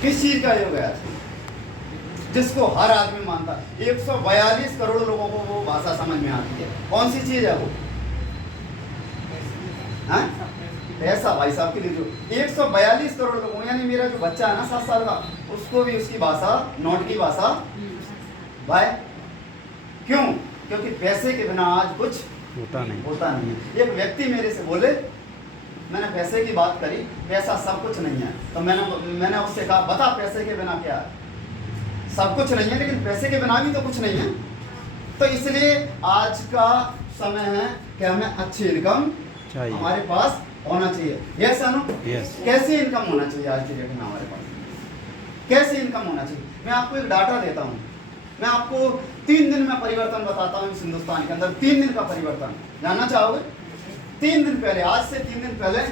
किस चीज का योग है आज, जिसको हर आदमी मानता है। 142 करोड़ लोगों को वो भाषा समझ में आती है। कौन सी चीज है वो? हाँ? पैसा भाई साहब के लिए। जो 142 करोड़ लोगों, यानी मेरा जो बच्चा है ना 7 साल का, उसको भी उसकी भाषा नोट की भाषा भाई। क्यों? क्योंकि पैसे के बिना आज कुछ होता नहीं है। एक व्यक्ति मेरे से बोले, मैंने पैसे की बात करी, पैसा सब कुछ नहीं है, तो मैंने उससे कहा बता पैसे के बिना क्या है? सब कुछ नहीं है, लेकिन पैसे के बिना भी तो कुछ नहीं है। तो इसलिए आज का समय है कि हमें अच्छी इनकम हमारे पास होना चाहिए। यस अनु? यस। कैसी इनकम होना चाहिए आज की डेट में हमारे पास? कैसी इनकम होना चाहिए? मैं आपको एक डाटा देता हूँ। मैं आपको 3 दिन में परिवर्तन बताता हूँ इस हिंदुस्तान के अंदर। 3 दिन का परिवर्तन जानना चाहोगे? 3 दिन पहले, आज से 3 दिन पहले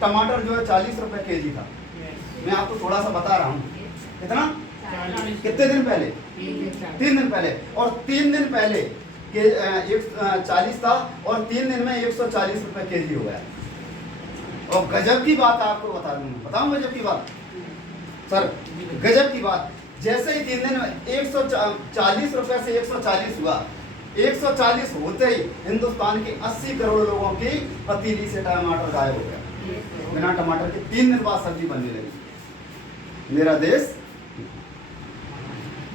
टमाटर जो है 40 रुपए केजी था। मैं आपको थोड़ा सा बता रहा हूँ। कितना? कितने दिन पहले? 3 दिन पहले। और 3 दिन पहले के 40 था, और 3 दिन में 140 रुपए केजी हो गया। और गजब की बात आपको बता दूं, बताऊं गजब की बात सर? गजब की बात, जैसे ही 3 दिन में 140 रुपए से 140 हुआ, 140 होते ही हिंदुस्तान के 80 करोड़ लोगों की पतीली से टमाटर गायब हो गया। बिना टमाटर के 3 दिन बाद सब्जी बनने लगी। मेरा देश,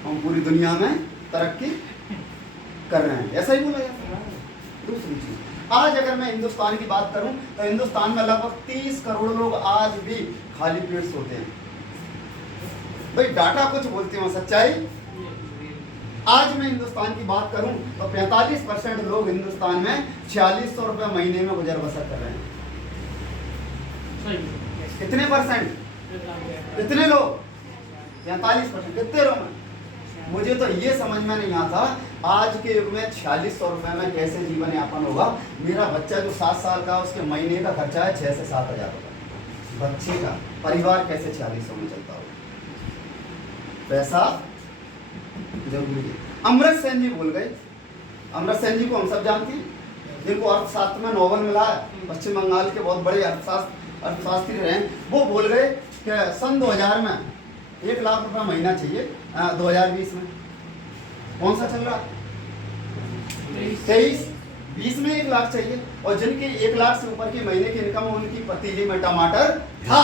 हम पूरी दुनिया में तरक्की कर रहे हैं, ऐसा ही बोला जाता है। दूसरी चीज, आज अगर मैं हिंदुस्तान की बात करूं तो हिंदुस्तान में लगभग 30 करोड़ लोग आज भी खाली पेट सोते हैं। भाई डाटा कुछ बोलते हो, सच्चाई। आज मैं हिंदुस्तान की बात करूं तो 45% लोग हिंदुस्तान में 4600 रुपए महीने में गुजर बसर कर रहे हैं। कितने परसेंट? कितने लोग? 45%। कितने लोग? मुझे तो ये समझ में नहीं आता आज के युग में 4600 रुपए में कैसे जीवन यापन होगा। मेरा बच्चा जो 7 साल का, उसके महीने का खर्चा है 6 से 7 हजार रुपए। बच्चे का परिवार कैसे 4600 में चलता होगा? पैसा जरूरी है। अमृत सेन जी भूल गए। अमृत सेन जी को हम सब जानते हैं, जिनको अर्थशास्त्र में नोबेल मिला है। पश्चिम बंगाल के बहुत बड़े अर्थशास्त्री रहे। वो बोल गए कि सन 2000 में 1 लाख रुपया महीना चाहिए। 2020 में कौन सा चल रहा है? 23। 20 में 1 लाख चाहिए। और जिनकी 1 लाख से ऊपर की महीने की इनकम, उनकी पतीली में टमाटर था,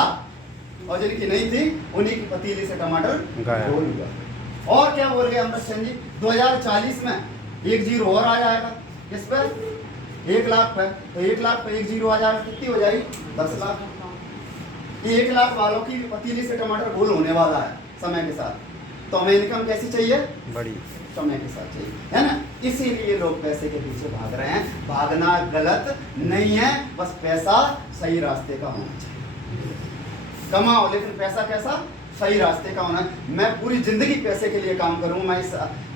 और जिनकी नहीं थी उन्हीं की पतीली से टमाटर गोल हुआ। और क्या बोल गए अमृत सेन जी? 2040 में 1 जीरो और आ जाएगा। किस पर? 1 लाख पर। तो 1 लाख पर 1 जीरो आ जाएगा, कितनी हो जाएगी? 10 लाख। 1 लाख वालों की पतीली से टमाटर गोल होने वाला है समय के साथ। तो हमें इनकम कैसी चाहिए? बड़ी। समय के साथ चाहिए, है ना? इसीलिए लोग पैसे के पीछे भाग रहे हैं। भागना गलत नहीं है, बस पैसा सही रास्ते का होना चाहिए। कमाओ, लेकिन पैसा कैसा? सही रास्ते का होना। मैं पूरी जिंदगी पैसे के लिए काम करूँ। मैं इस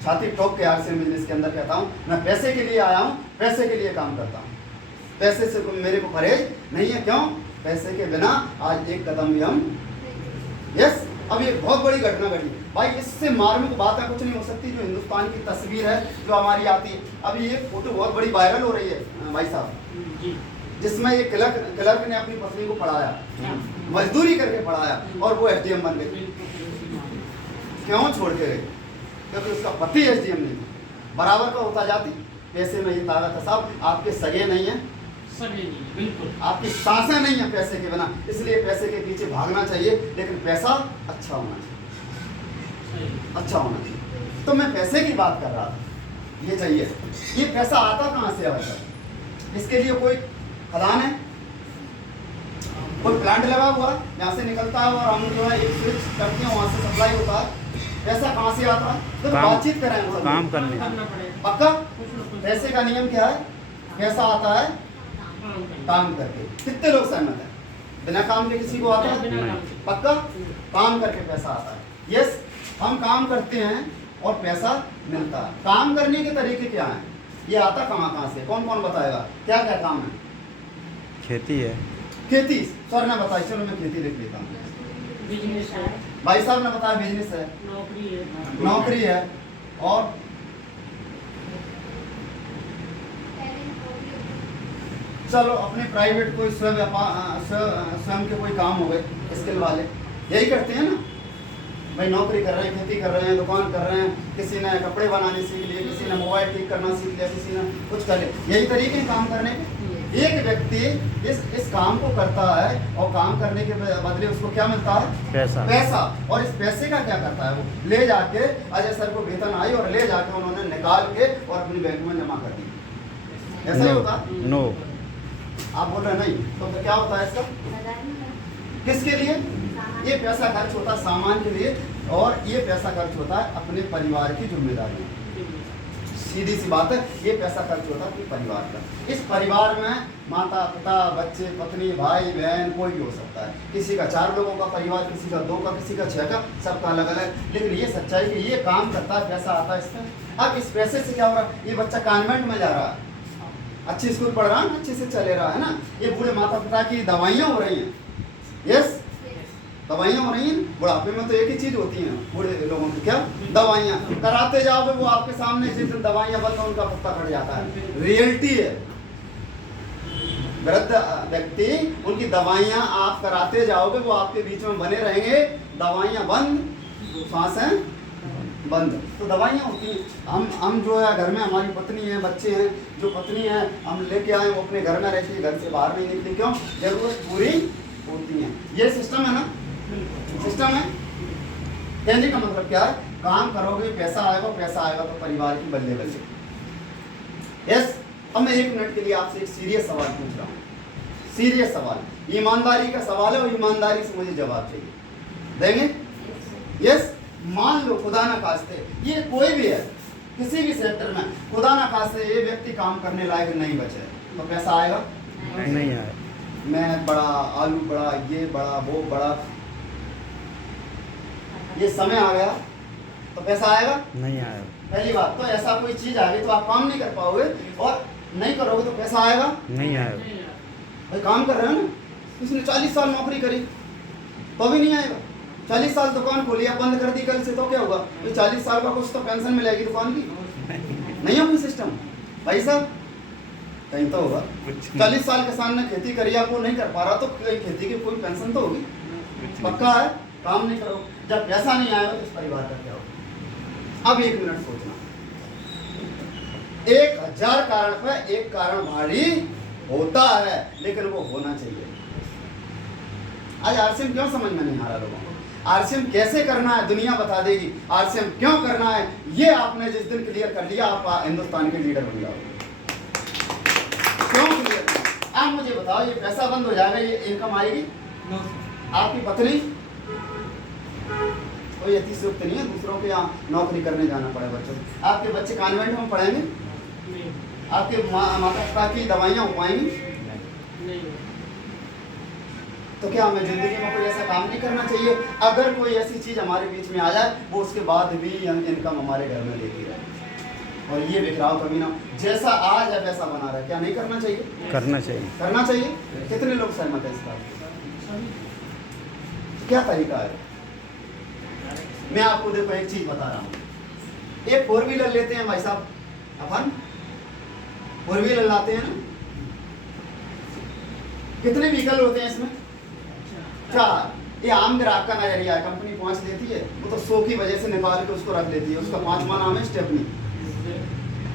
छाती ठोक के आरसीएम बिजनेस के अंदर कहता हूँ, मैं पैसे के लिए आया हूँ, पैसे के लिए काम करता हूँ। पैसे से मेरे को परहेज नहीं है। क्यों? पैसे के बिना आज एक कदम भी हम। यस। अब ये बहुत बड़ी घटना घटी भाई, इससे मार्मिक बात है कुछ नहीं हो सकती। जो हिंदुस्तान की तस्वीर है जो हमारी आती है, अभी ये फोटो बहुत बड़ी वायरल हो रही है भाई साहब, जिसमें ये क्लर्क ने अपनी पत्नी को पढ़ाया, मजदूरी करके पढ़ाया, और वो एसडीएम बन गई। क्यों छोड़ के गए? क्योंकि उसका पति एसडीएम नहीं था। बराबर का होता जाती। पैसे में ये ताकत है साहब। आपके सगे नहीं है, बिल्कुल आपकी सांसें नहीं है पैसे के बिना। इसलिए पैसे के पीछे भागना चाहिए, लेकिन पैसा अच्छा होना चाहिए। अच्छा होना चाहिए। तो मैं पैसे की बात कर रहा था। ये चाहिए। ये पैसा आता कहाँ से है? इसके लिए कोई खदान है, कोई प्लांट लगा हुआ, यहाँ से निकलता है और हम जो है एक स्विच करते हैं, वहाँ से सप्लाई होता है। पैसा कहाँ से आता है? तो बातचीत करें, काम करने। पक्का? पैसे का नियम क्या है? पैसा आता है काम करके। कितने लोग सहमत हैं? बिना काम के किसी को आता है? पक्का? काम करके पैसा आता है। यस, हम काम करते हैं और पैसा मिलता है। काम करने के तरीके क्या हैं? ये आता कहाँ से? कौन कौन बताएगा? क्या क्या काम है? खेती है। खेती सर ने बताया, चलो मैं खेती लिख लेता हूँ। बिजनेस है, भाई साहब ने बताया बिजनेस है, नौकरी है, और चलो अपने प्राइवेट कोई स्वयं के कोई काम हो गए, स्किल वाले यही करते हैं ना। भाई नौकरी कर रहे हैं, खेती कर रहे हैं, दुकान कर रहे हैं, किसी ने कपड़े बनाने सीख लिए, किसी ने मोबाइल ठीक करना सीख लिया, किसी ने कुछ कर लिया। यही तरीके हैं काम करने के। एक व्यक्ति इस काम को करता है और काम करने के बदले उसको क्या मिलता है? पैसा। और इस पैसे का क्या करता है? वो ले जाके अजय सर को वेतन आई और ले जाके उन्होंने निकाल के और अपनी बैंक में जमा कर दी। ऐसा ही होता? नो। आप बोल रहे नहीं, तो क्या होता है इसका? किसके लिए? ये पैसा खर्च होता है सामान के लिए, और ये पैसा खर्च होता है अपने परिवार की जिम्मेदारी। सीधी सी बात है, ये पैसा खर्च होता है अपने परिवार का। इस परिवार में माता पिता, बच्चे, पत्नी, भाई बहन कोई भी हो सकता है। किसी का 4 लोगों का परिवार, किसी का 2 का, किसी का 6 का, सबका अलग अलग। लेकिन ये सच्चाई कि ये काम करता है, पैसा आता है इसमें। अब इस पैसे से क्या हो रहा है? ये बच्चा कॉन्वेंट में जा रहा है, अच्छी स्कूल पढ़ रहा है, अच्छे से चले रहा है ना। ये बूढ़े माता पिता की दवाइयाँ हो रही हैं। यस, दवाइयाँ हो रही हैं। बुढ़ापे में तो एक ही चीज होती है बूढ़े लोगों की, क्या? दवाइयाँ। कराते जाओगे वो आपके सामने, जिस दिन दवाइयाँ बंद हो उनका पत्ता कट जाता है। रियलिटी है। वृद्ध व्यक्ति, उनकी दवाइयाँ आप कराते जाओगे, वो आपके बीच में बने रहेंगे। दवाइयाँ बंद, सांसें बंद, तो दवाइयाँ होती हैं। हम जो है घर में, हमारी पत्नी है, बच्चे हैं, जो पत्नी है हम लेके आए, वो अपने घर में रहती है, घर से बाहर नहीं निकली। क्यों? जरूरत पूरी होती है। ये सिस्टम है ना, सिस्टम है। कहने का मतलब क्या है? काम करोगे पैसा आएगा, पैसा आएगा तो परिवार की बल्ले बल्ले। यस। अब मैं 1 मिनट के लिए आपसे एक सीरियस सवाल पूछ रहा हूँ, सीरियस सवाल, ईमानदारी का सवाल है और ईमानदारी से मुझे जवाब चाहिए। देंगे? यस। मान लो खुदा ना खास्ते, ये कोई भी है, किसी भी सेक्टर में, खुदा ना खास्ते ये व्यक्ति काम करने लायक नहीं बचे, तो पैसा आएगा? नहीं आएगा। मैं बड़ा, आलू बड़ा, ये बड़ा, वो बड़ा, ये समय आ गया तो पैसा आएगा? नहीं आएगा। पहली बात तो ऐसा कोई चीज आ गई तो आप काम नहीं कर पाओगे, और नहीं करोगे तो पैसा आएगा? नहीं आएगा। भाई काम कर रहे हो ना, किसी ने 40 साल नौकरी करी तो भी नहीं आएगा। 40 साल दुकान खोली, बंद कर दी कल से, तो क्या होगा? भाई 40 साल का कुछ तो पेंशन मिलेगी दुकान की, नहीं होगी सिस्टम भाई साहब, कहीं तो होगा। 40 साल किसान ने खेती करी, आप वो नहीं कर पा रहा, तो खेती की कोई पेंशन तो होगी, पक्का है। काम नहीं करो, जब पैसा नहीं आएगा तो इस परिवार का क्या होगा? अब 1 मिनट सोचना। 1000 कारण पर एक कारण भारी होता है, लेकिन वो होना चाहिए। आज आरसीएम क्यों समझ में नहीं आ रहा लोगों को? आरसीएम कैसे करना है दुनिया बता देगी, आरसीएम क्यों करना है ये आपने जिस दिन क्लियर कर लिया, आप हिंदुस्तान के लीडर बन जाओगे। क्यों क्लियर करना? आप मुझे बताओ, ये पैसा बंद हो जाएगा, ये इनकम आएगी? आपकी पत्नी, कोई अतिशयोक्ति नहीं है, दूसरों के यहाँ नौकरी करने जाना पड़े बच्चों को। आपके बच्चे कॉन्वेंट में पढ़ेंगे? आपके माता पिता की दवाइयाँ हो पाएंगी? तो क्या हमें जिंदगी में कोई ऐसा काम नहीं करना चाहिए? अगर कोई ऐसी चीज हमारे बीच में आ जाए, वो उसके बाद भी इनकम हमारे घर में लेती रहे, और ये बिखराव कभी ना, जैसा आज है वैसा बना रहे। क्या नहीं करना चाहिए? करना चाहिए। करना चाहिए। कितने लोग सहमत है इसका? क्या तरीका है? मैं आपको देखो एक चीज बता रहा हूँ। एक 4 व्हीलर लेते हैं भाई साहब, अपन 4 व्हीलर लाते हैं ना, कितने व्हीकल होते हैं इसमें? 4। ये आम ग्राहक का नजरिया है, कंपनी पहुंच देती है, वो तो 100 की वजह से निकाल के उसको रख लेती है, उसका 5वां नाम है स्टेपनी।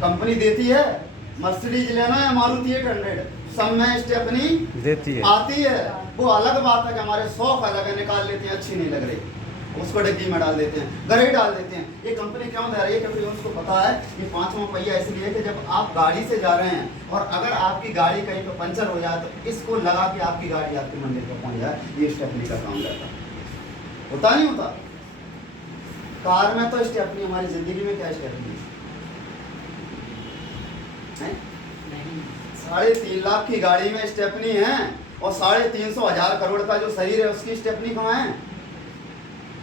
कंपनी देती है, मर्सिडीज लेना या मारुति 800, सब में स्टेपनी देती है, आती है। वो अलग बात है कि हमारे शौक अलग है, निकाल लेते हैं, अच्छी नहीं लग रही, उसको डिग्गी में डाल देते हैं, गरे डाल देते हैं। ये कंपनी क्यों दे रही है? क्योंकि उसको पता है कि 5वां पहिया इसलिए कि जब आप गाड़ी से जा रहे हैं और अगर आपकी गाड़ी कहीं पर पंचर हो जाए तो इसको लगा के आपकी गाड़ी आपके मंदिर पर पहुंच जाए, ये स्टेपनी का काम रहता है। होता नहीं होता? कार में तो स्टेपनी, हमारी जिंदगी में क्या स्टेपनी है? 3.5 लाख की गाड़ी में स्टेपनी है, और 350,000 करोड़ का जो शरीर है उसकी स्टेपनी कहाँ है?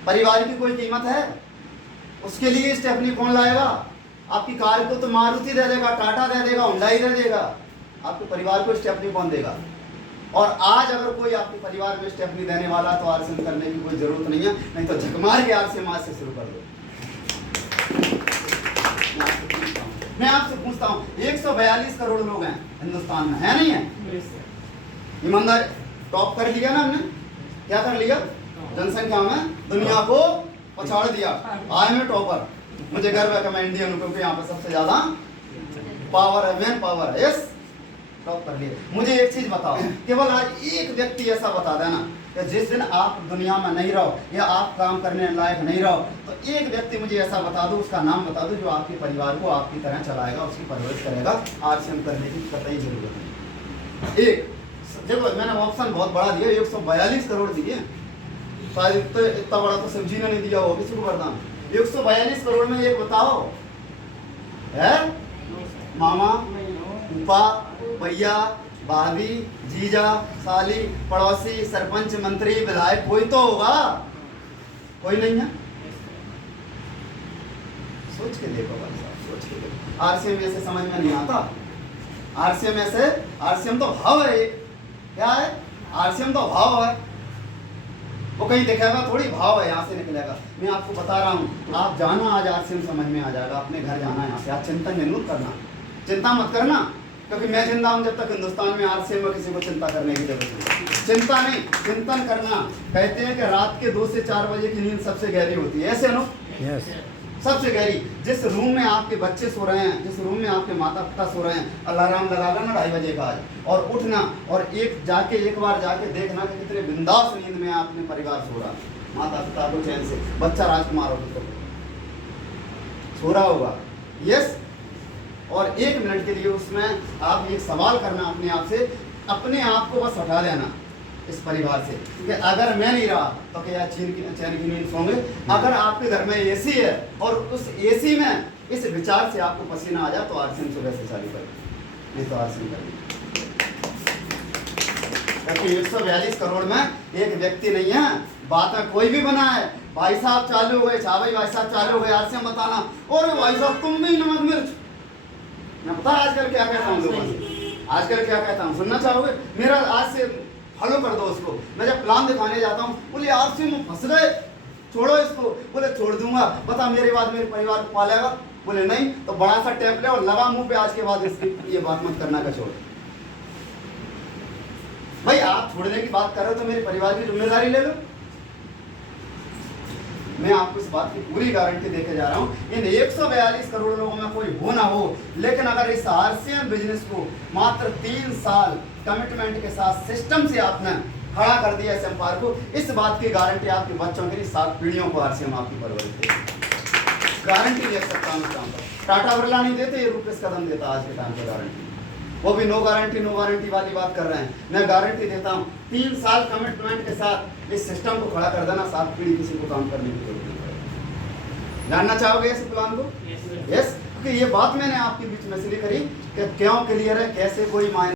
परिवार की कोई कीमत है? उसके लिए स्टेपनी कौन लाएगा? आपकी कार को तो मारुति दे देगा, टाटा दे देगा, हुंडई दे देगा, आपके परिवार को स्टेपनी कौन देगा? और आज अगर कोई आपके परिवार में स्टेपनी देने वाला तो आरसीएम करने की कोई जरूरत नहीं है, नहीं तो झकमार के आरसीएम आज से शुरू कर दो। मैं आपसे पूछता हूँ, 142 करोड़ लोग हैं हिंदुस्तान में, है नहीं है? ईमानदार टॉप कर लिया ना हमने, क्या कर लिया? जनसंख्या में दुनिया को पछाड़ दिया। आई एम टॉपर, मुझे गर्व है कि मैं इंडियन हूँ, क्योंकि यहाँ पे सबसे ज्यादा पावर है, मैन पावर है। यस, टॉप कर लिए। मुझे एक चीज बताओ, केवल आज एक व्यक्ति ऐसा बता देना कि जिस दिन आप दुनिया में नहीं रहो या आप काम करने लायक नहीं रहो, तो एक व्यक्ति मुझे ऐसा बता दो, उसका नाम बता दो, जो आपके परिवार को आपकी तरह चलाएगा, उसकी परवरिश करेगा। आरसीएम करने की कतई जरूरत नहीं। एक देखो, मैंने ऑप्शन बहुत बड़ा दिया, 142 करोड़ दिए, शायद इतना बड़ा तो शिव जी ने नहीं दिया हो किसी को वरदान। 142 करोड़ में एक बताओ है, मामा, फूफा, भैया, भाभी, जीजा, साली, पड़ोसी, सरपंच, मंत्री, विधायक, कोई तो होगा, कोई नहीं है? सोच के देखो भाई साहब, सोच के देखो। आरसीएम ऐसे समझ में नहीं आता। आरसीएम ऐसे, आरसीएम तो भाव है। क्या है? आरसीएम तो भाव है। वो कहीं दिखेगा थोड़ी, भाव है, यहाँ से निकलेगा। मैं आपको बता रहा हूँ, आप जाना, आज आरसीएम समझ में आ जाएगा। अपने घर जाना है यहाँ से, आप चिंता जरूर करना, चिंता मत करना, क्योंकि मैं जिंदा हूं जब तक हिंदुस्तान में आरसीएम में किसी को चिंता करने की जरूरत नहीं। चिंता नहीं, चिंतन करना। कहते हैं कि रात के 2 से 4 बजे की नींद सबसे गहरी होती है, ऐसे नो? यस। सबसे गहरी। जिस रूम में आपके बच्चे सो रहे हैं, जिस रूम में आपके माता पिता सो रहे हैं, अलार्म लगा लेना 2:30 बजे का आज, और उठना, और एक बार जाके देखना कि कितने बिंदास नींद में अपने परिवार सो रहा है। माता पिता को चैन से, बच्चा राजकुमार होगा तो सो रहा होगा। यस। और 1 मिनट के लिए उसमें आप एक सवाल करना अपने आप से, अपने आप को बस हटा देना इस परिवार से कि अगर मैं नहीं रहा तो क्या चैन की नींद सोंगे? अगर आपके घर में एसी है और उस एसी में इस विचार से आपको पसीना आ जाए, तो आरसीएम सुबह से चालू करें, नहीं तो आरसीएम करें। क्योंकि 142 करोड़ में एक व्यक्ति नहीं है, बात में कोई भी बना है। भाई साहब चालू हो गए, भाई साहब चालू हो गए, आरसीएम बताना। और भाई साहब तुम भी नमक मिर्च, मैं पता आजकल क्या कहता हूँ लोगों से, आजकल क्या कहता हूँ, सुनना चाहोगे? मेरा आज से फॉलो कर दो उसको। मैं जब प्लान दिखाने जाता हूँ, बोले आरसीएम में फंस गए, छोड़ो इसको। बोले छोड़ दूंगा, बता मेरे बाद मेरे परिवार को पालेगा? बोले नहीं, तो बड़ा सा टैप ले और लगा मुंह पे, आज के बाद इसकी ये बात मत करना का छोड़। भाई आप छोड़ने की बात कर रहे हो तो मेरे परिवार की जिम्मेदारी ले लो। मैं आपको इस बात की पूरी गारंटी देके जा रहा हूँ, इन 142 करोड़ लोगों में कोई हो ना हो, लेकिन अगर इस आरसीएम बिजनेस को मात्र 3 साल कमिटमेंट के साथ सिस्टम से आपने खड़ा कर दिया इस एम्पायर को, इस बात की गारंटी आपके बच्चों के लिए 7 पीढ़ियों को आरसीएम आपकी परवरिश देगी। गारंटी दे सकता हूँ काम पर। टाटा बिरला नहीं देते, ये रुपेश कदम देता आज के टाइम पर गारंटी। वो भी नो गारंटी वाली बात कर रहे हैं। मैं गारंटी देता हूँ 3 साल कमिटमेंट के साथ इस सिस्टम को खड़ा कर देना, 7 पीढ़ी किसी को काम करने की जरूरत नहीं पड़ेगी। जानना चाहोगे इस प्लान को? यस। क्योंकि ये बात मैंने आपके बीच में इसलिए करी कि क्यों क्लियर है, कैसे कोई मायने